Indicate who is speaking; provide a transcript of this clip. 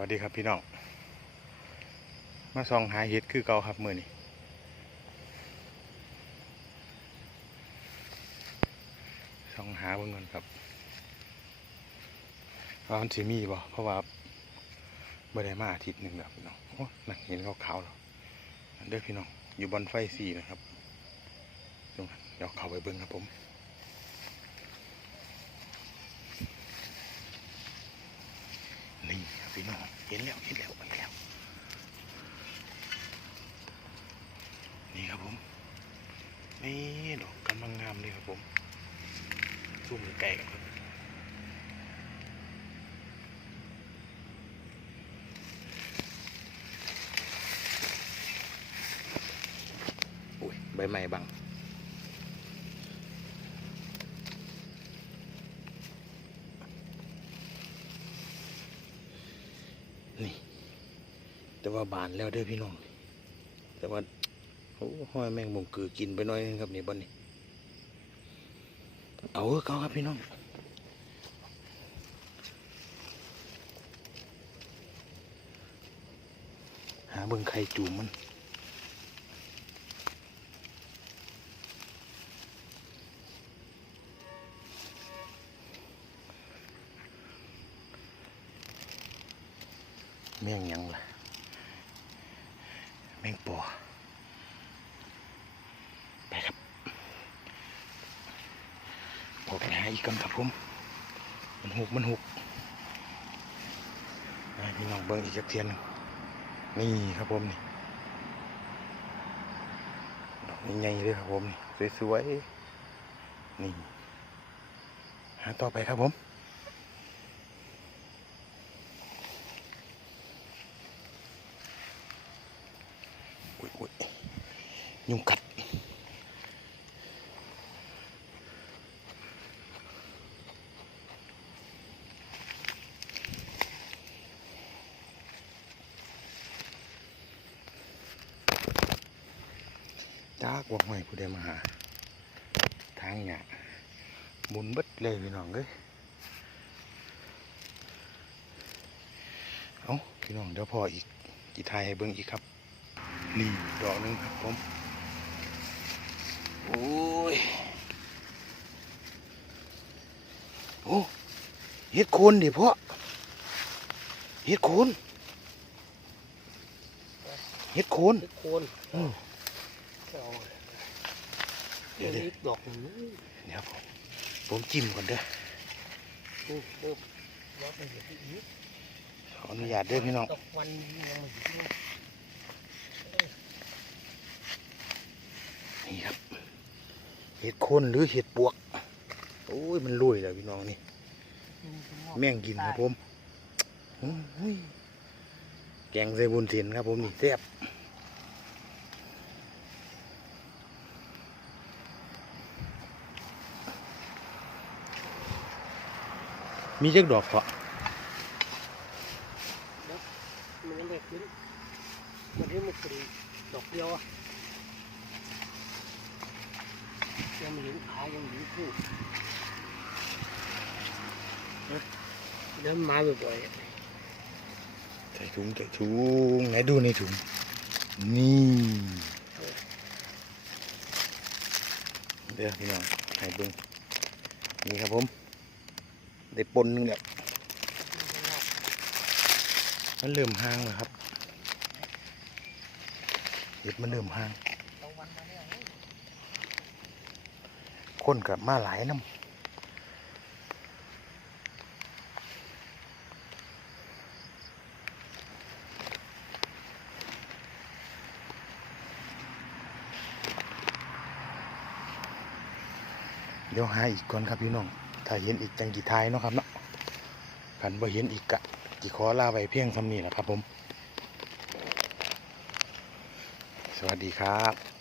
Speaker 1: วัสดีครับพี่น้อง มาส่องหาเห็ดคือเก่าครับมือนี้ส่องหาเบิ่งก่อนครับว่ามันสิมีบ่เพราะว่าบ่ได้มาอาทิตย์หนึ่งแล้วพี่น้องโอ้นั่นเห็นขาวๆแล้วเด้อพี่น้องอยู่บนไฟสีนะครับตรงนั้นเดี๋ยวเข้าไปเบิ่งครับผม นี่ครับพี่น้อง เห็นแล้วเห็นแล้วเห็นแล้ว นี่ครับผมนี่ดอกกำลังงามเลยครับผมซุ่มไก่กันครับอุ้ยใบไม้บัง นี่ แต่ว่าบานแล้วเด้อพี่น้อง แต่ว่าโอ้ห้อยแมงมุมคือกินไปน้อยนึงครับนี่บอนนี่เอาเขาครับพี่น้องหาเบิ่งไข่จูมมัน แมงยังล่ะ แม่งปอไปครับออกไปหาอีกกันครับผม มันหุกมันหุกพี่น้องเบิ้งอีกักเทียนหนึงนี่ครับผมนี่ดอกใหญ่ๆเลยครับผมนี่สวยๆ นี่หาต่อไปครับผม อุ้ยอุ้ย ยุงกัดจ้ากว่าหอยผู้ใดมาหา ทางเนี่ยหมุนเบิดเลยพี่น้องเอ้ยเอาพี่น้องเดี๋ยวพออีกจีทายให้เบิ่งอีกครับ นี่ดอกนึงครับผม โอ้ยโอ้เฮ็ดโคนดิพ่อเฮ็ดโคนเฮ็ดโคน
Speaker 2: ทุกคน
Speaker 1: อืม
Speaker 2: เอา
Speaker 1: เดี๋ยวเดี๋ยว
Speaker 2: นิดดอกหนึ่ง
Speaker 1: เดี๋ยวผมผมจิ้มก่อนเด้อ
Speaker 2: นี่เริ่มวัดไปเดี๋ยวที่อีก
Speaker 1: ขออนุญาตเด้อพี่น้อง
Speaker 2: ดอกวันยังไม่ถึง
Speaker 1: นี่ครับเห็ดโคนหรือเห็ดปวก โอ้ย มันลุยแล้วพี่น้องนี่ แม่งกินครับผมอุ้ยแกงใส่บุญเส้นครับผมนี่แซ่บมีจักดอกเพาะ
Speaker 2: มันยังไม่ขึ้นมันยังไม่ขึ้นดอกเดียวอะ ยังไม่เห็นขายังม่เห็นคู่นะเดินมาบ่อยๆอะ
Speaker 1: ใส่ถุงใส่ถุงไหนดูในถุง นี่เดี๋ยวพี่น้องให้เบิ้งนี่ครับผม ได้ปนหนึงแล้วมันเริ่มห่างแล้วครับเห็ดมันเริ่มห่าง
Speaker 2: ตะวันมาเนี่ย
Speaker 1: คนกับมาหลายน้ำเดี๋ยวหาอีกก่อนครับพี่น้อง ถ้าเห็นอีกจังกี่ทายเนาะครับเนาะขันบ่เห็นอีกกะกี่ขอลาไปเพียงสำนีแหละครับผม สวัสดีครับ